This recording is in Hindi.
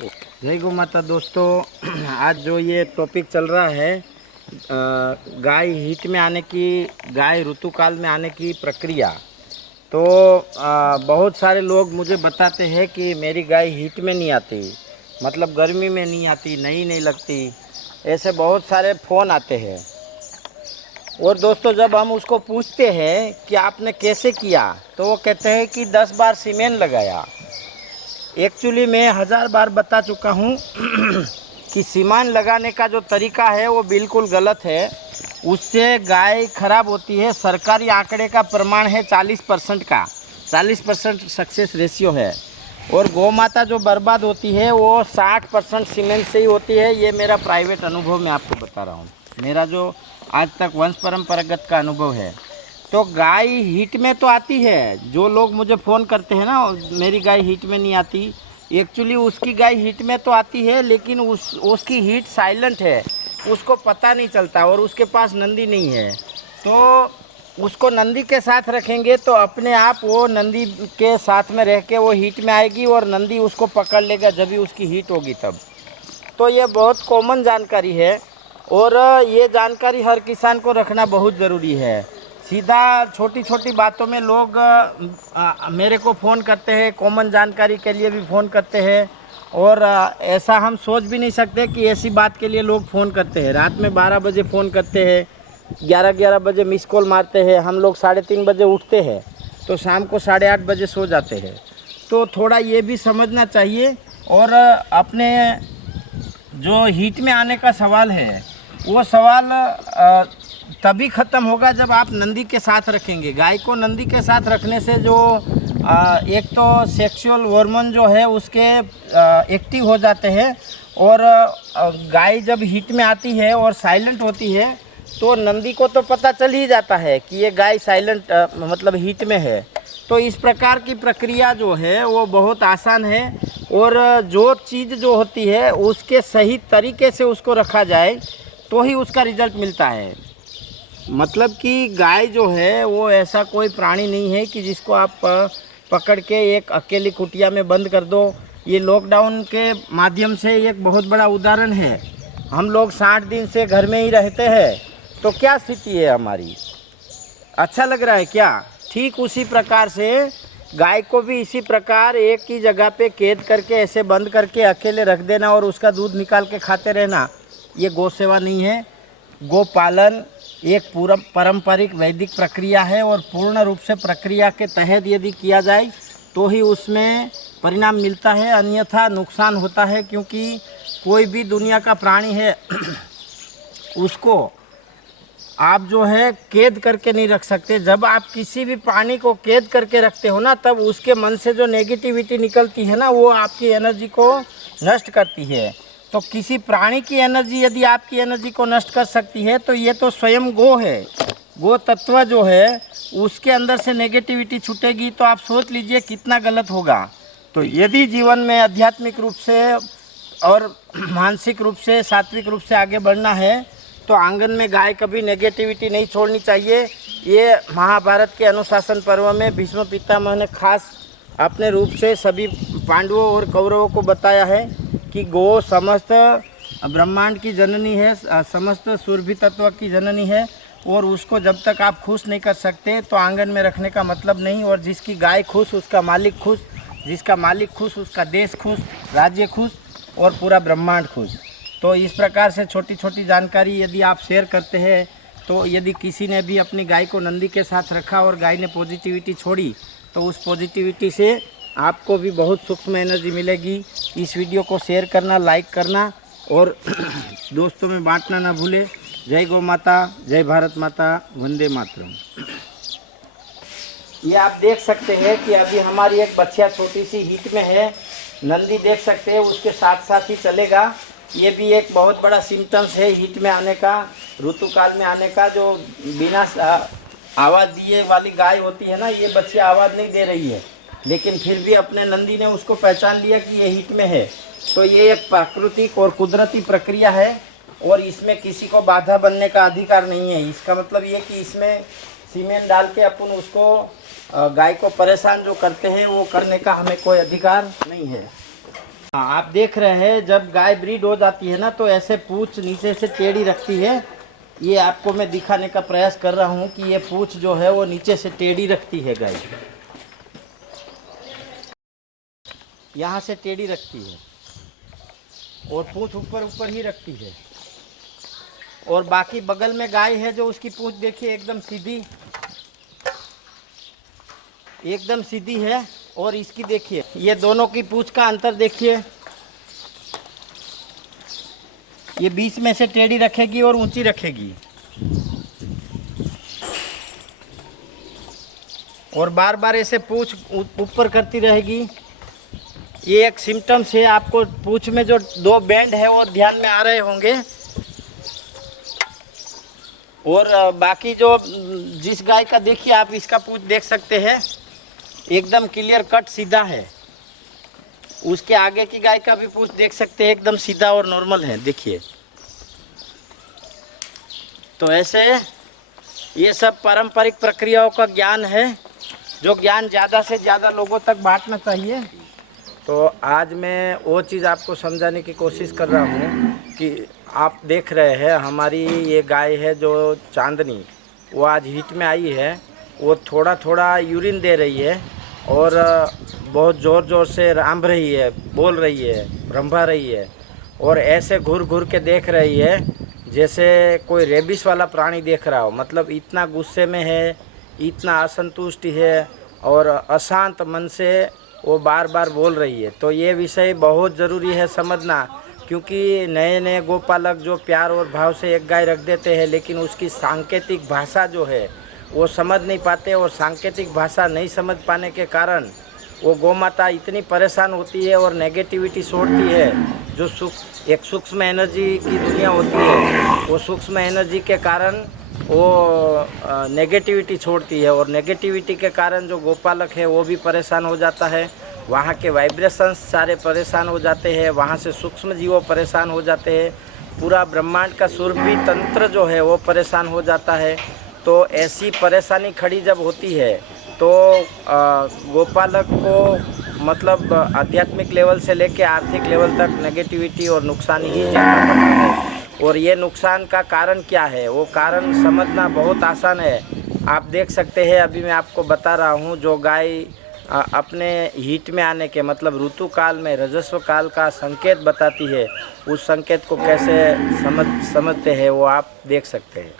जय गौ माता दोस्तों। आज जो ये टॉपिक चल रहा है गाय हीट में आने की, गाय ऋतुकाल में आने की प्रक्रिया। तो बहुत सारे लोग मुझे बताते हैं कि मेरी गाय हीट में नहीं आती, मतलब गर्मी में नहीं आती, नहीं लगती। ऐसे बहुत सारे फ़ोन आते हैं। और दोस्तों जब हम उसको पूछते हैं कि आपने कैसे किया, तो वो कहते हैं कि 10 बार सीमेंट लगाया। एक्चुअली मैं 1000 बार बता चुका हूँ कि सीमान लगाने का जो तरीका है वो बिल्कुल गलत है। उससे गाय खराब होती है। सरकारी आंकड़े का प्रमाण है 40% का, 40% सक्सेस रेशियो है। और गौ माता जो बर्बाद होती है वो 60% सीमेंट से ही होती है। ये मेरा प्राइवेट अनुभव मैं आपको बता रहा हूँ, मेरा जो आज तक वंश परंपरागत का अनुभव है। तो गाय हीट में तो आती है। जो लोग मुझे फ़ोन करते हैं ना, मेरी गाय हीट में नहीं आती, एक्चुअली उसकी गाय हीट में तो आती है, लेकिन उसकी हीट साइलेंट है, उसको पता नहीं चलता। और उसके पास नंदी नहीं है। तो उसको नंदी के साथ रखेंगे तो अपने आप वो नंदी के साथ में रह के वो हीट में आएगी और नंदी उसको पकड़ लेगा जब भी उसकी हीट होगी तब। तो ये बहुत कॉमन जानकारी है और ये जानकारी हर किसान को रखना बहुत ज़रूरी है। सीधा छोटी छोटी बातों में लोग मेरे को फ़ोन करते हैं, कॉमन जानकारी के लिए भी फ़ोन करते हैं। और ऐसा हम सोच भी नहीं सकते कि ऐसी बात के लिए लोग फ़ोन करते हैं। रात में 12 बजे फ़ोन करते हैं, 11 बजे मिस कॉल मारते हैं। हम लोग 3:30 बजे उठते हैं तो शाम को 8:30 बजे सो जाते हैं। तो थोड़ा ये भी समझना चाहिए। और अपने जो हीट में आने का सवाल है, वो सवाल तभी ख़त्म होगा जब आप नंदी के साथ रखेंगे। गाय को नंदी के साथ रखने से जो एक तो सेक्सुअल हार्मोन जो है उसके एक्टिव हो जाते हैं। और गाय जब हीट में आती है और साइलेंट होती है तो नंदी को तो पता चल ही जाता है कि ये गाय साइलेंट मतलब हीट में है। तो इस प्रकार की प्रक्रिया जो है वो बहुत आसान है। और जो चीज़ जो होती है उसके सही तरीके से उसको रखा जाए तो ही उसका रिजल्ट मिलता है। मतलब कि गाय जो है वो ऐसा कोई प्राणी नहीं है कि जिसको आप पकड़ के एक अकेली कुटिया में बंद कर दो। ये लॉकडाउन के माध्यम से एक बहुत बड़ा उदाहरण है। हम लोग 60 दिन से घर में ही रहते हैं, तो क्या स्थिति है हमारी, अच्छा लग रहा है क्या? ठीक उसी प्रकार से गाय को भी इसी प्रकार एक ही जगह पे कैद करके ऐसे बंद करके अकेले रख देना और उसका दूध निकाल के खाते रहना, ये गौ सेवा नहीं है। गो पालन एक पूरा पारंपरिक वैदिक प्रक्रिया है और पूर्ण रूप से प्रक्रिया के तहत यदि किया जाए तो ही उसमें परिणाम मिलता है, अन्यथा नुकसान होता है। क्योंकि कोई भी दुनिया का प्राणी है उसको आप जो है कैद करके नहीं रख सकते। जब आप किसी भी प्राणी को कैद करके रखते हो ना, तब उसके मन से जो नेगेटिविटी निकलती है ना, वो आपकी एनर्जी को नष्ट करती है। तो किसी प्राणी की एनर्जी यदि आपकी एनर्जी को नष्ट कर सकती है तो ये तो स्वयं गो है। गो तत्व जो है उसके अंदर से नेगेटिविटी छूटेगी तो आप सोच लीजिए कितना गलत होगा। तो यदि जीवन में आध्यात्मिक रूप से और मानसिक रूप से, सात्विक रूप से आगे बढ़ना है तो आंगन में गाय कभी नेगेटिविटी नहीं छोड़नी चाहिए। ये महाभारत के अनुशासन पर्व में भीष्म पितामह ने खास अपने रूप से सभी पांडवों और कौरवों को बताया है कि गौ समस्त ब्रह्मांड की जननी है, समस्त सुरभि तत्व की जननी है। और उसको जब तक आप खुश नहीं कर सकते तो आंगन में रखने का मतलब नहीं। और जिसकी गाय खुश उसका मालिक खुश, जिसका मालिक खुश उसका देश खुश, राज्य खुश और पूरा ब्रह्मांड खुश। तो इस प्रकार से छोटी छोटी जानकारी यदि आप शेयर करते हैं तो यदि किसी ने भी अपनी गाय को नंदी के साथ रखा और गाय ने पॉजिटिविटी छोड़ी तो उस पॉजिटिविटी से आपको भी बहुत सूक्ष्म एनर्जी मिलेगी। इस वीडियो को शेयर करना, लाइक करना और दोस्तों में बांटना ना भूले। जय गौ माता, जय भारत माता, वंदे मातरम। ये आप देख सकते हैं कि अभी हमारी एक बच्चिया छोटी सी हीट में है। नंदी देख सकते हैं उसके साथ साथ ही चलेगा। ये भी एक बहुत बड़ा सिम्टम्स है हीट में आने का, ऋतुकाल में आने का। जो बिना आवाज़ दिए वाली गाय होती है ना, ये बच्चिया आवाज़ नहीं दे रही है, लेकिन फिर भी अपने नंदी ने उसको पहचान लिया कि ये हीट में है। तो ये एक प्राकृतिक और कुदरती प्रक्रिया है और इसमें किसी को बाधा बनने का अधिकार नहीं है। इसका मतलब ये कि इसमें सीमेंट डाल के अपन उसको गाय को परेशान जो करते हैं वो करने का हमें कोई अधिकार नहीं है। हाँ, आप देख रहे हैं जब गाय ब्रीड हो जाती है ना तो ऐसे पूंछ नीचे से टेढ़ी रखती है। ये आपको मैं दिखाने का प्रयास कर रहा हूँ कि ये पूंछ जो है वो नीचे से टेढ़ी रखती है गाय, यहाँ से टेढ़ी रखती है और पूंछ ऊपर ऊपर ही रखती है। और बाकी बगल में गाय है जो उसकी पूंछ देखिए एकदम सीधी है। और इसकी देखिए, ये दोनों की पूंछ का अंतर देखिए, ये बीच में से टेढ़ी रखेगी और ऊंची रखेगी और बार बार ऐसे पूंछ ऊपर करती रहेगी। ये एक सिम्टम्स है, आपको पूंछ में जो दो बैंड है वो ध्यान में आ रहे होंगे। और बाकी जो जिस गाय का देखिए आप इसका पूंछ देख सकते हैं, एकदम क्लियर कट सीधा है। उसके आगे की गाय का भी पूंछ देख सकते हैं, एकदम सीधा और नॉर्मल है, देखिए। तो ऐसे ये सब पारंपरिक प्रक्रियाओं का ज्ञान है, जो ज्ञान ज़्यादा से ज़्यादा लोगों तक बांटना चाहिए। तो आज मैं वो चीज़ आपको समझाने की कोशिश कर रहा हूँ कि आप देख रहे हैं हमारी ये गाय है जो चांदनी, वो आज हीट में आई है। वो थोड़ा थोड़ा यूरिन दे रही है और बहुत ज़ोर ज़ोर से रांभ रही है, बोल रही है, रंभा रही है और ऐसे घूर घूर के देख रही है जैसे कोई रेबिस वाला प्राणी देख रहा हो। मतलब इतना गुस्से में है, इतना असंतुष्ट है और अशांत मन से वो बार बार बोल रही है। तो ये विषय बहुत ज़रूरी है समझना, क्योंकि नए नए गोपालक जो प्यार और भाव से एक गाय रख देते हैं, लेकिन उसकी सांकेतिक भाषा जो है वो समझ नहीं पाते और सांकेतिक भाषा नहीं समझ पाने के कारण वो गौमाता इतनी परेशान होती है और नेगेटिविटी छोड़ती है। जो एक सूक्ष्म एनर्जी की दुनिया होती है, वो सूक्ष्म एनर्जी के कारण वो नेगेटिविटी छोड़ती है और नेगेटिविटी के कारण जो गोपालक है वो भी परेशान हो जाता है। वहाँ के वाइब्रेशंस सारे परेशान हो जाते हैं, वहाँ से सूक्ष्म जीवों परेशान हो जाते हैं, पूरा ब्रह्मांड का सुरभि तंत्र जो है वो परेशान हो जाता है। तो ऐसी परेशानी खड़ी जब होती है तो गोपालक को मतलब आध्यात्मिक लेवल से लेकर आर्थिक लेवल तक नेगेटिविटी और नुकसान ही झेलना पड़ता है। और ये नुकसान का कारण क्या है, वो कारण समझना बहुत आसान है। आप देख सकते हैं, अभी मैं आपको बता रहा हूँ, जो गाय अपने हीट में आने के मतलब ऋतु काल में रजस्व काल का संकेत बताती है, उस संकेत को कैसे समझते हैं वो आप देख सकते हैं।